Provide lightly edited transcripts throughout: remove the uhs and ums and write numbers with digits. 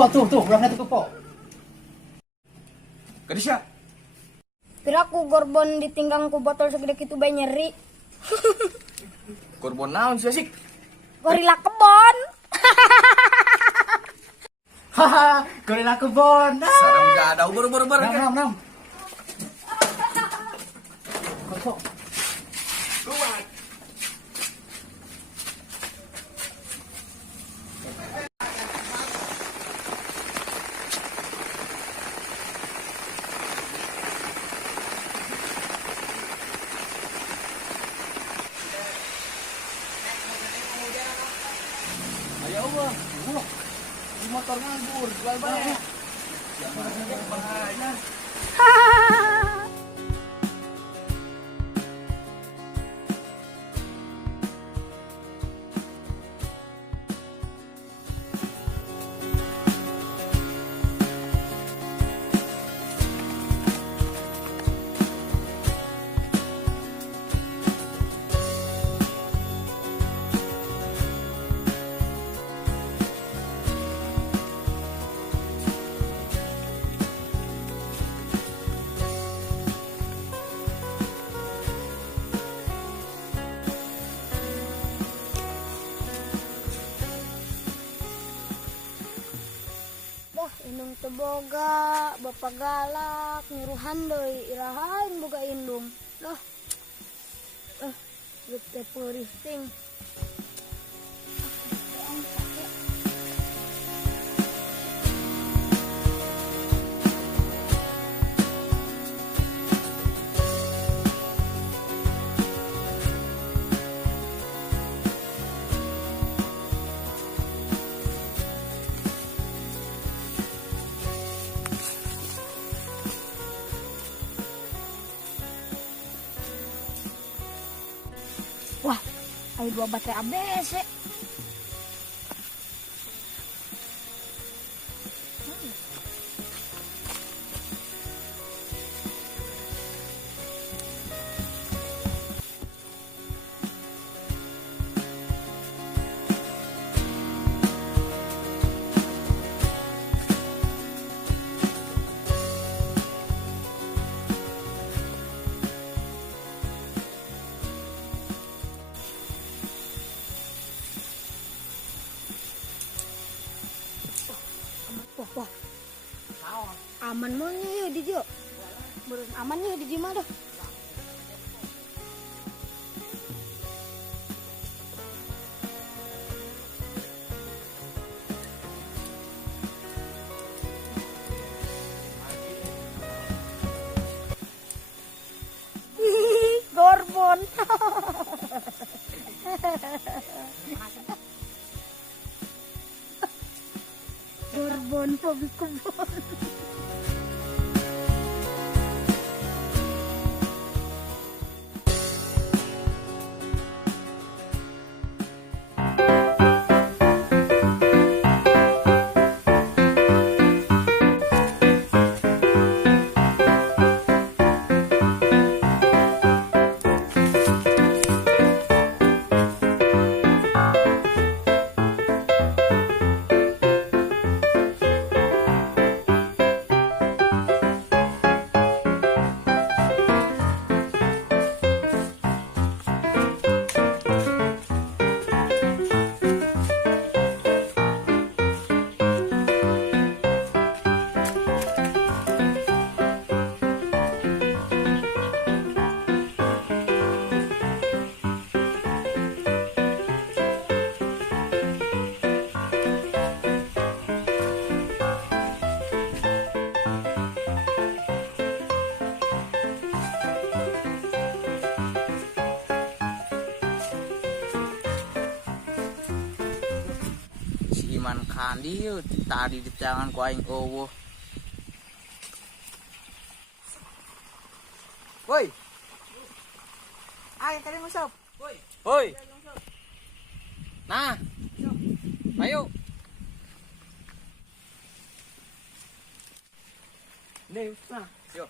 Po tuh, ulah tuh po. Kadisya. Pira ku gorbon ditinggang ku botol segede kitu bae nyeri. Korbon naon sih asik? Gorila kebon. Haha, gorila kebon. Sarang gak ada ubur-ubur. Nam. Kosong. Ayo Allah. Di motor nganggur, jual banyak. Bahaya. Dah indung teu boga, bapak galak nyuruhan deui irahain boga indung. Dah. Geus teh peuris ting. Wah, ada 2 baterai ABS. Wah. Aman mah nih di Jo. Beres aman nih di mah dah. Gorbon. Gorbon pabrik kebon. Iman kandi tadi di tangan ku aing eueuh. Woi. Ayo kali ngusap. Woi. Nah. Ayo. Nih, nah. Yo.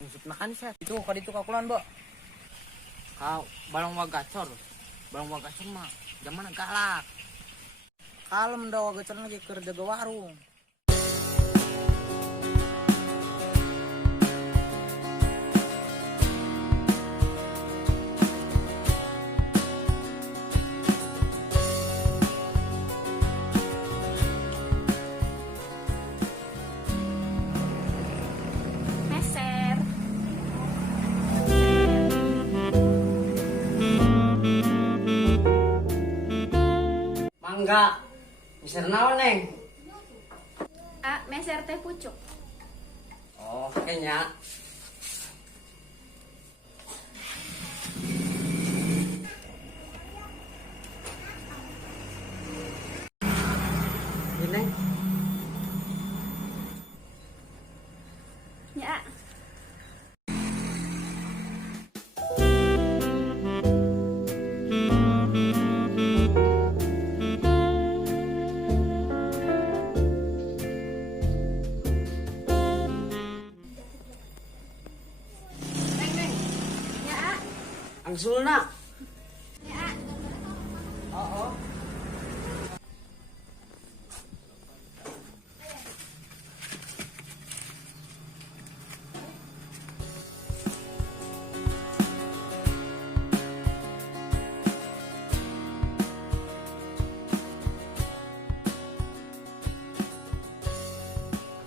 Ngusap nakan sih. Itu kaditu kakulan, Mbak. Kau balong wagacor. Balong wagacor mah zaman galak. Kalem dah gecer lagi kerja ke warung. Meser. Mangga. Miser naon, Neng? Meser teh pucuk. Oh, kayaknya. Ini, Neng. Ya. Ya. Angsulna. Ya. Oh.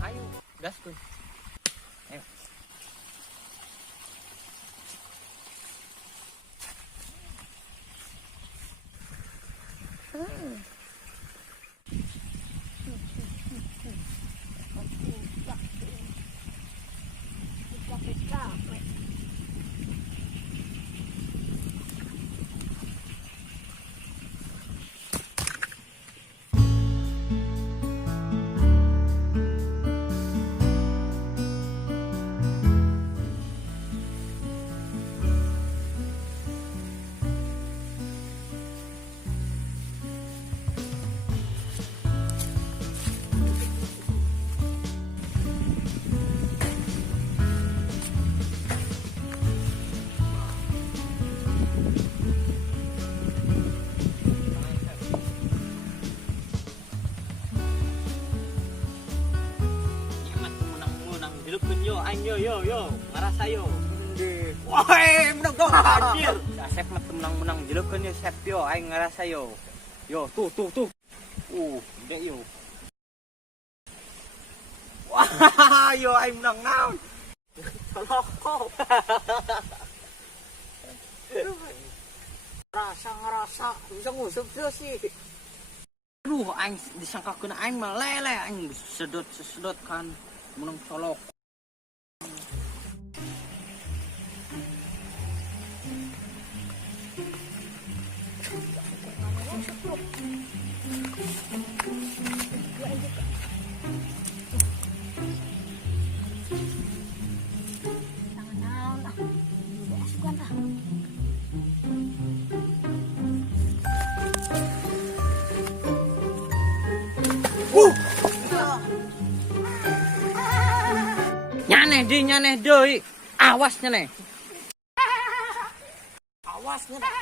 Ayo, gas kuy. Ayo. Menang-menang dilupkeun yo aing yo. Ngarasa yo. Ende. Wah, menang dong anjir. Asep mah menang-menang jeleukeun yo Sep yo aing ngarasa yo. Yo, tuh. Gede yo. Wah, yo aing menang naon. Toloko. Ngerasa bisa ngusuk tuh sih. Aduh, aing disangkakeun aing mah lele aing sedot kan menang colok. Naon ah. Asukan ah. Nyaneh deui. Awas nyaneh. Awas nyedak.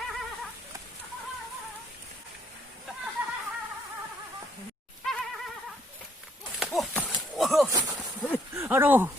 Aduh,